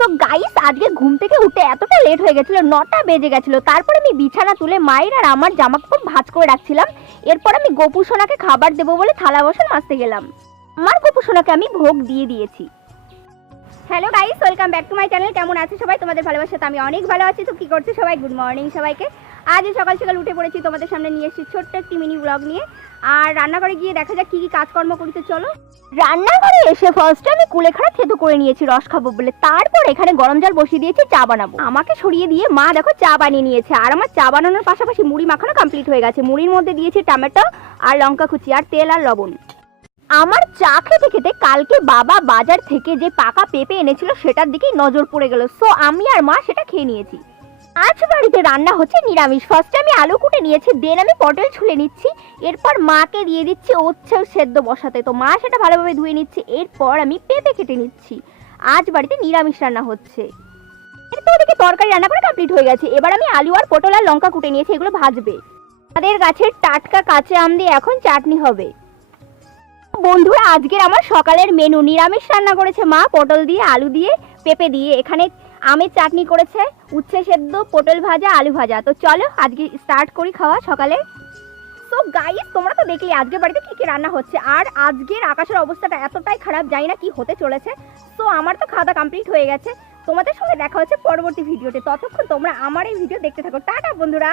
So guys, আজকে ঘুম থেকে উঠে এতটা লেট হয়ে গেছিল, 9টা বেজে গেছিল। তারপরে আমি বিছানা তুলে মায়ের আর আমার জামা কাপড় ভাঁজ করে রাখছিলাম। এরপর আমি গোপু সোনাকে খাবার দেবো বলে থালা বাসন মাজতে গেলাম। আমার গোপু সোনাকে আমি ভোগ দিয়ে দিয়েছি। Hello guys, welcome back to my channel. কেমন আছে সবাই? তোমাদের ভালোবাসাতে আমি অনেক ভালো আছি। তো কি করছো সবাই? গুড মর্নিং সবাইকে। আজ সকাল সকাল উঠে পড়েছি, তোমাদের সামনে নিয়ে এসেছি ছোট্ট একটি মিনি ব্লগ নিয়ে। আর রান্নাঘরে গিয়ে দেখা যাক কি কি কাজকর্ম করতে। চলো রান্নাঘরে এসে ফার্স্টে আমি কুলেখাড়া থেতো করে নিয়েছি রস খাবো বলে। তারপর এখানে গরম জল বসিয়ে দিয়েছি চা বানাবো। আমাকে সরিয়ে দিয়ে মা দেখো চা বানিয়ে নিয়েছে। আর আমার চা বানানোর পাশাপাশি মুড়ি মাখানো কমপ্লিট হয়ে গেছে। মুড়ির মধ্যে দিয়েছি টমেটো আর লঙ্কা কুচি আর তেল আর লবণ। আমার চা খেতে খেতে কালকে বাবা বাজার থেকে যে পাকা পেঁপে এনেছিল সেটার দিকেই নজর পড়ে গেল। সো আমি আর মা সেটা খেয়ে নিয়েছি। আজ বাড়িতে রান্না হচ্ছে নিরামিষ। ফার্স্টে আমি আলু কুটে নিয়েছি, দেন আমি পটল ছুলে নিচ্ছি। এরপর মাকে দিয়ে দিচ্ছি উচ্ছে সেদ্ধ বসাতে। তো মা সেটা ভালোভাবে ধুয়ে নিচ্ছে। এরপর আমি পেঁপে কেটে নিচ্ছি। আজ বাড়িতে নিরামিষ রান্না হচ্ছে। এরপর ওদিকে তরকারি রান্না করে কমপ্লিট হয়ে গেছে। এবার আমি আলু আর পটল আর লঙ্কা কুটে নিয়েছি, এগুলো ভাজবে। আমাদের গাছের টাটকা কাঁচা আম দিয়ে এখন চাটনি হবে। বন্ধুরা, আজকের আমার সকালের মেনু নিরামিষ রান্না করেছে মা, পটল দিয়ে আলু দিয়ে পেঁপে দিয়ে। এখানে আমের চাটনি করেছে, উচ্ছে সেদ্ধ, পটল ভাজা, আলু ভাজা। তো চলো আজকে স্টার্ট করি খাওয়া সকালে। সো গাইস, তোমরা তো দেখলে আজকে বাড়িতে কি কি রান্না হচ্ছে। আর আজকের আকাশের অবস্থাটা এতটাই খারাপ, জানি না কি হতে চলেছে। সো আমার তো খাওয়া কমপ্লিট হয়ে গেছে। তোমাদের সঙ্গে দেখা হচ্ছে পরবর্তী ভিডিওতে। ততক্ষণ তোমরা আমার এই ভিডিও দেখতে থাকো। টাটা বন্ধুরা।